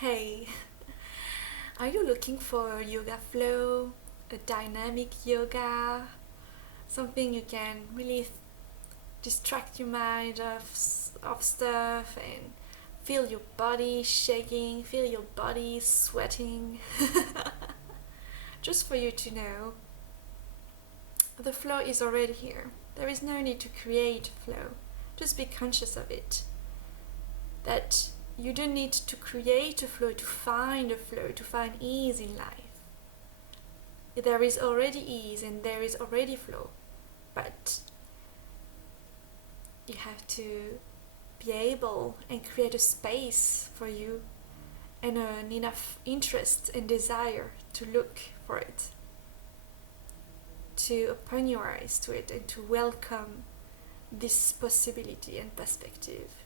Hey, are you looking for yoga flow, a dynamic yoga, something you can really distract your mind of stuff and feel your body shaking, feel your body sweating? Just for you to know, the flow is already here. There is no need to create flow. Just be conscious of it. That you don't need to create a flow to find a flow, to find ease in life. There is already ease and there is already flow, but you have to be able and create a space for you and enough interest and desire to look for it, to open your eyes to it and to welcome this possibility and perspective.